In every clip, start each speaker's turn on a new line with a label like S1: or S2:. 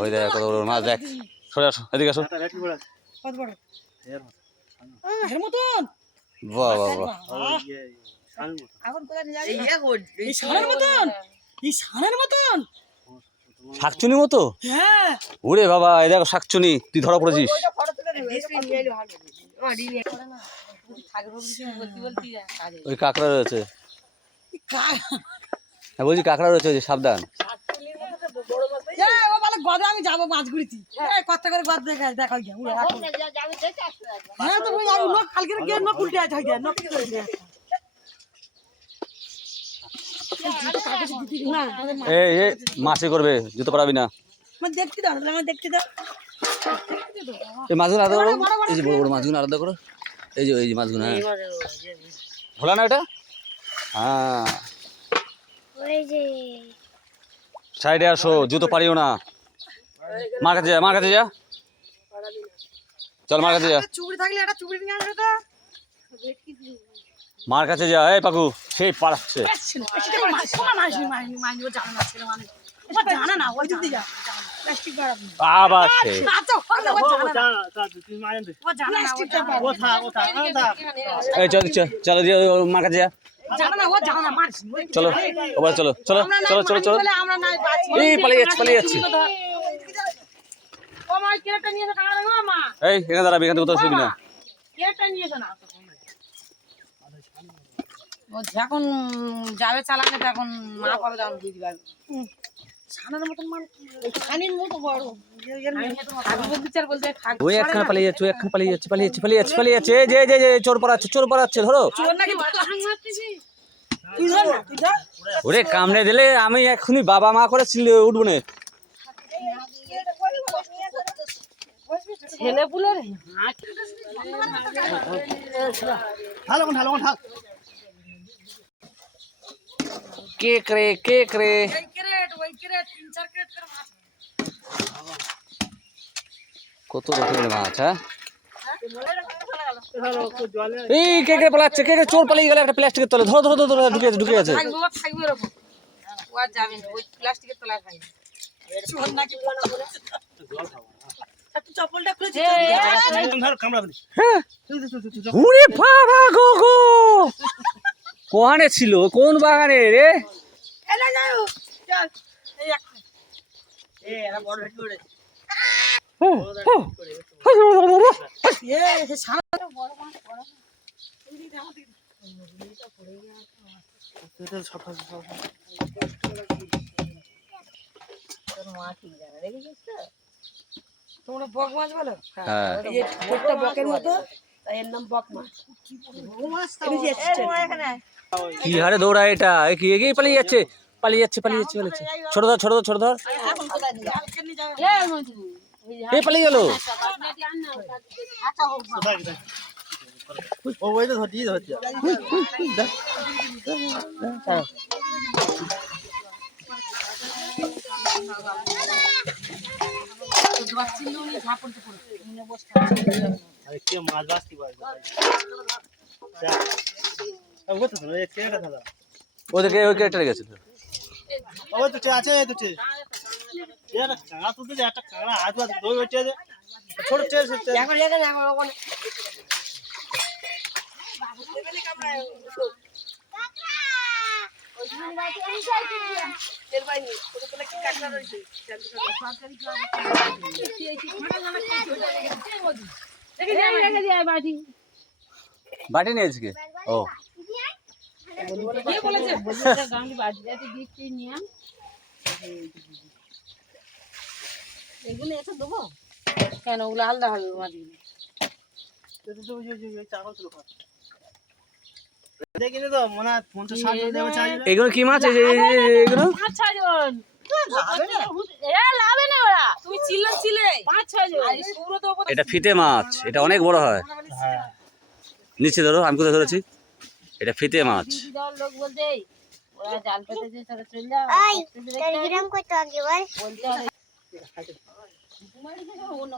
S1: ওই দেখ কত বড় মাছ দেখ। সরে আসো এদিকে আসো। বাহ বাহ বাহ।
S2: সানের মতন।
S1: শাকচুনি মতো?
S2: হ্যাঁ।
S1: ওরে বাবা এই দেখো শাকচুনি তুই ধরা পড়েছিস। ওই কাঁকড়া রয়েছে।
S2: এই
S1: হ্যাঁ বলছি কাঁকড়া রয়েছে ওই যে, সাবধান।
S2: গদা আমি যাব মাছ ঘুরিতে। এই কত করে গদ দেখে দেখা উড়ে রাখো। হ্যাঁ তো নখ কালকে গিয়ে উল্টে আছে হয়ে
S1: এই মাছে করবে জুতো পারাবি না।
S2: আমার দেখতে দাও আমার দেখতে দাও।
S1: এই মাছগুলো আলাদা করো। এই যে বড় বড় মাছগুলো আলাদা করো। এই যে এই যে মাছগুলো হ্যাঁ। ভোলা না এটা? হ্যাঁ। সাইডে আসো জুতো পারিও না। মার কাছে যা মার কাছে যা। চল মার কাছে যা।
S2: চুবড়ি থাকলে একটা চুবড়ি নিয়ে আসবে তো।
S1: মার কাছে যা এই পাকু সেই পাড়াচ্ছে
S2: জানা না ওই দিক দিয়ে যা প্লাস্টিক বাড়াবো
S1: আবার সে।
S2: ও জানা ও জানা না ও জানা না।
S1: এই চল চল চলো দিয়ে মার কাছে যা।
S2: জানা না ও জানা না মারিস নি, ওই
S1: চলো ওবার চলো চলো চলো চলো চলো। এই পালিয়ে যাচ্ছে পালিয়ে যাচ্ছে।
S3: ও মা মা।
S1: এই এখানে দাঁড়াবি এখান থেকে কোথাও শুবি না।
S3: যখন যাবে তখন মা কবে তখন বুঝতে পারবে?
S2: ছানার মতন মান ওই ছানির মতো বড়। এর
S3: ঠাকুর বিচার বলতে ঠাকুর
S1: ওই একখানে পালিয়ে যাচ্ছে ওই একখানে পালিয়ে যাচ্ছে পালিয়ে যাচ্ছে পালিয়ে যাচ্ছে পালিয়ে যাচ্ছে। যে যে, যে চোর পড়াচ্ছে চোর পড়াচ্ছে ধরো।
S2: চোর নাকি তুই ধর না তুই ধর।
S1: ওরে কামড়ে দিলে আমি এখনই বাবা মা করে উঠবো না।
S3: ছেলে পুলের
S1: কে করে কে করে
S2: এই ক্রেট ওই ক্রেট তিন চার ক্রেট করে? মাছ
S1: কত রকমের মাছ হ্যাঁ? এই কে কে পালাচ্ছে কে কে চোর পালিয়ে গেল একটা প্লাস্টিকের তলে। ধরো ধরো ধরো ধরো ঢুকে আছে ঢুকে আছে।
S3: থাকবে ও থাকবে এরকম ও আর যাবে না ওই প্লাস্টিকের তলায় খাই
S1: কোহানে ছিল? কোন বাগানে রে?
S2: এলা যাও চল। এই এক তোমরা বক মাছ বলো
S1: হ্যাঁ
S2: এই ঠোঁটটা বকের মতো এর নাম বক মাছ।
S1: কি হারে দৌড়ায় এটা? কি এগিয়ে পালিয়ে যাচ্ছে? পালিয়ে যাচ্ছে পালিয়ে যাচ্ছে পালিয়ে যাচ্ছে। ছোট ধর ছোট ধর ছোট ধর।
S3: এই
S1: পালিয়ে গেল? ওদেরকে ওই কেটে গেছিল।
S2: এখন এখানে এখন ওখানে এর বাইরে ওদের বলে কি কাকড়া রয়েছে
S3: রেখে দিয়ে বাড়ি
S1: বাটি নিয়েছে কি ও
S3: কে বলেছে বলেছে গাঙ্গি বাড়ি যাতে দিচ্ছি নিয়ে এগুলো এসে দেবো কেন? ওগুলো আলাদা হবে মাটি
S1: এগুলো কি মাছ এগুলো এটা ফিতে মাছ এটা অনেক বড় হয় নিচে ধরো আমি কোথায় ধরেছি এটা ফিতে মাছ
S3: অন্য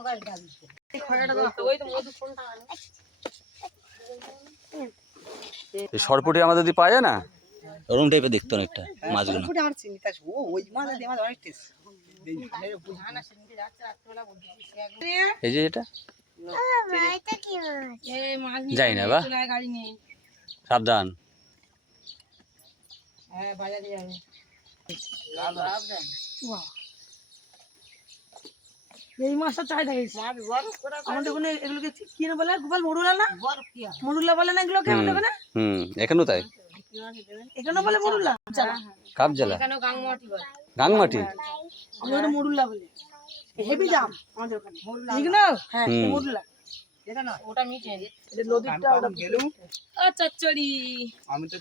S1: এই সরপুটি আমাদের যদি পাওয়া যায় না? ওরম টাইপের দেখতো অনেকটা মাছগুলো। এই যে এটা? যাই না বা। সাবধান।
S3: হ্যাঁ বাজারে যাবে।
S2: এই মাছটা চাই দেখিস আমাদের ওখানে এগুলোকে কি- না বলে? গোপাল মরুলা না? মরুলা বলে না এগুলোকে আমাদের ওখানে?
S1: হুম এখানেও তাই?
S2: এখানে বলে মরুলা?
S1: কাপ জেলা?
S3: গাংমাটি
S2: আমাদের মরুলা বলে। হেভি দাম আমাদের ওখানে। ঠিক না হ্যাঁ মরুলা।
S3: চচ্চড়ি
S4: আমি তো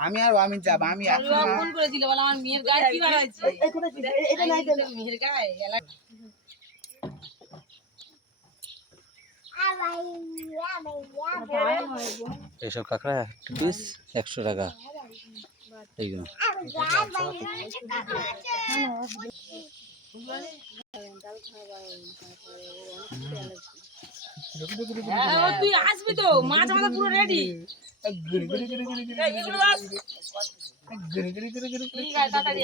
S4: আমি আর আমি যাব আমি এখন
S3: ফোন করেছিল বলে আমার মেয়ের গায়ে কি হয়েছে?
S2: এটা নাই
S3: মেয়ের গায়ে
S1: এইসব কাঁকড়া পিস একশো টাকা এইগুলো
S3: হ্যাঁ, তুই আসবি তো মাছ আমাদের পুরো রেডি এগুলো আস। ঠিক আছে তাড়াতাড়ি।